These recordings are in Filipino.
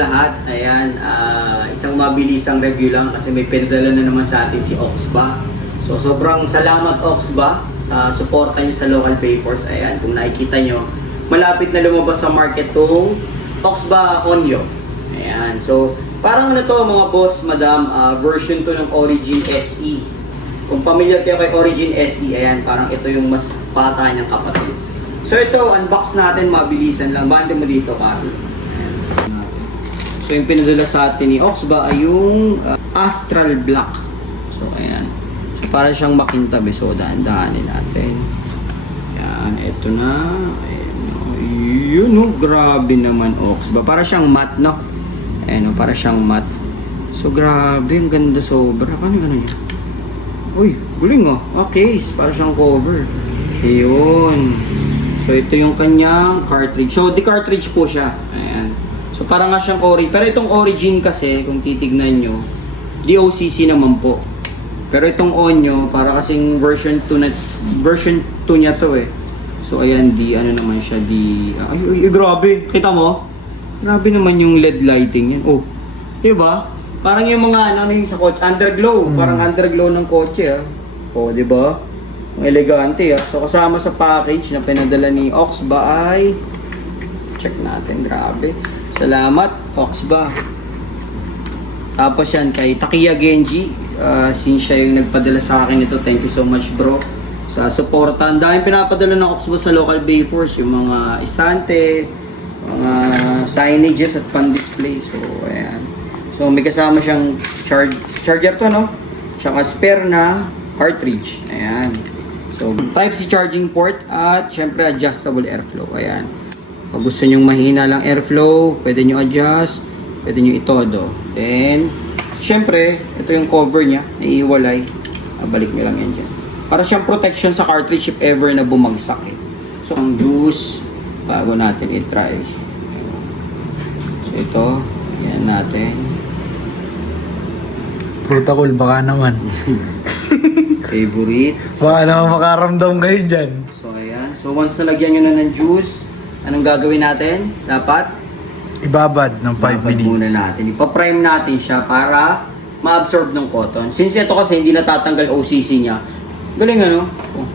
lahat. Ayan, isang mabilisang review lang kasi may pinadala na naman sa atin si Oxba. So sobrang salamat Oxba sa suporta niyo sa local papers. Ayan, kung nakikita nyo, malapit na lumabas sa market tong Oxba Onyo. Ayan, so parang ano to mga boss, madam, version to ng Origin SE. Kung familiar kayo kay Origin SE, ayan, parang ito yung mas bata niyang kapatid. So ito, unbox natin, mabilisan lang. Bante mo dito, Carl. So yung pinadala sa atin ni Oxba ay yung Astral Black. So ayan. So para siyang makintab, so daan-daanin natin. Ayan, ito na. Ayan, yun, no, grabe naman Oxba. Para siyang matte, no? Ayan, no, para siyang matte. So grabe, ang ganda sobra. Ano niya? Uy, guling oh. Case, para siyang cover. Ayun. So ito yung kanyang cartridge. So di cartridge po siya. Ayan. So parang nga siyang Origin. Pero itong Origin kasi, kung titignan nyo, DOCC naman po. Pero itong Onyo, para kasing version 2 niya to eh. So ayan, ano naman siya, ay, grabe. Kita mo? Grabe naman yung LED lighting yan. Oh, diba? Parang yung mga ano yung sa kotse, underglow. Parang underglow ng kotse ah. Oh, diba? Ang elegante ah. So kasama sa package na pinadala ni Oxba ay, check natin, grabe. Salamat Oxba. Tapos yan kay Takiya Genji, since siya yung nagpadala sa akin ito, thank you so much bro sa suporta. Ang daming pinapadala ng Oxba sa local papers, yung mga estante, mga signages at pan-display. So ayan. So may kasama siyang charger to, no? Tsaka spare na cartridge. Ayan. So Type-C charging port at syempre adjustable airflow. Ayan. Pag gusto nyong mahina lang airflow, pwede nyo adjust, pwede nyo itodo. Then, syempre, ito yung cover niya, naiiwalay. Balik nyo lang yan dyan. Para siyang protection sa cartridge if ever na bumagsak eh. So, ang juice, bago natin i-try. So, ito, yan natin. Protocol, baka naman. Favorite. Baka naman makaramdam kayo dyan. So, ayan. So, once nalagyan nyo na ng juice, anong gagawin natin? Dapat Ibabad ng 5 minutes. muna natin. Ipa-prime natin siya para ma-absorb ng cotton. Since ito kasi hindi natatanggal OCC niya. Galing ano? Oh.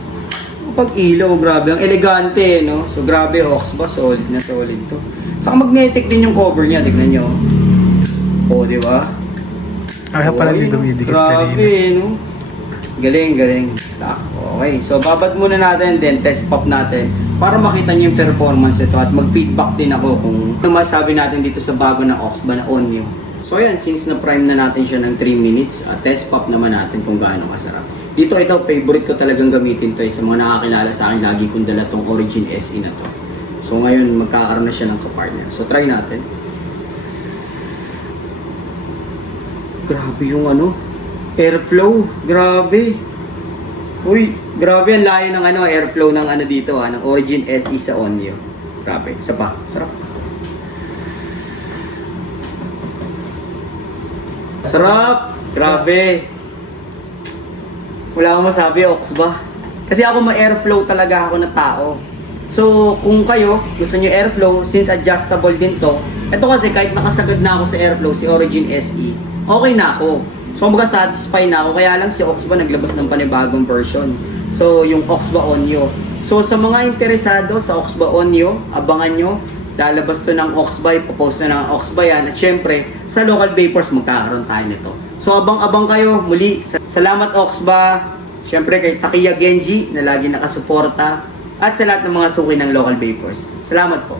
Pag ilaw, grabe. Ang elegante, no? So grabe, Oxba, solid na solid to. Saka magnetic din yung cover niya, tignan nyo. Oh, di ba? Kaya pala dito dumidikit kanina. Grabe, no? Galing. Okay, so babad muna natin, then test pop natin para makita niyo yung performance ito at mag-feedback din ako kung ano masabi natin dito sa bago ng Oxba na Onyo. So ayan, since na-prime na natin siya ng 3 minutes, test pop naman natin kung gaano kasarap. Dito ito, favorite ko talagang gamitin to sa mga nakakilala sa akin, lagi kong dala tong Origin SE na to. So ngayon, magkakaroon na siya ng kapartner. So try natin. Grabe yung ano, airflow, grabe. Uy, grabe ang layo ng ano, airflow ng ano dito ng Origin SE sa Onyo. Grabe, isa pa, sarap. Sarap, grabe. Wala akong masabi, Oxba. Kasi ako ma-airflow talaga ako na tao. So, kung kayo gusto nyo airflow, since adjustable din to, ito kasi kahit nakasagad na ako sa airflow, si Origin SE, okay na ako. So, kumbaga satisfy na ako. Kaya lang si Oxba naglabas ng panibagong version. So, yung Oxba Onyo. So, sa mga interesado sa Oxba Onyo, abangan nyo. Lalabas to ng Oxba, ipopost na ng Oxba yan. At syempre, sa local papers, magkakaroon tayo nito. So, abang-abang kayo. Muli, salamat Oxba. Syempre, kay Takiya Genji na lagi nakasuporta. At sa lahat ng mga suki ng local papers. Salamat po.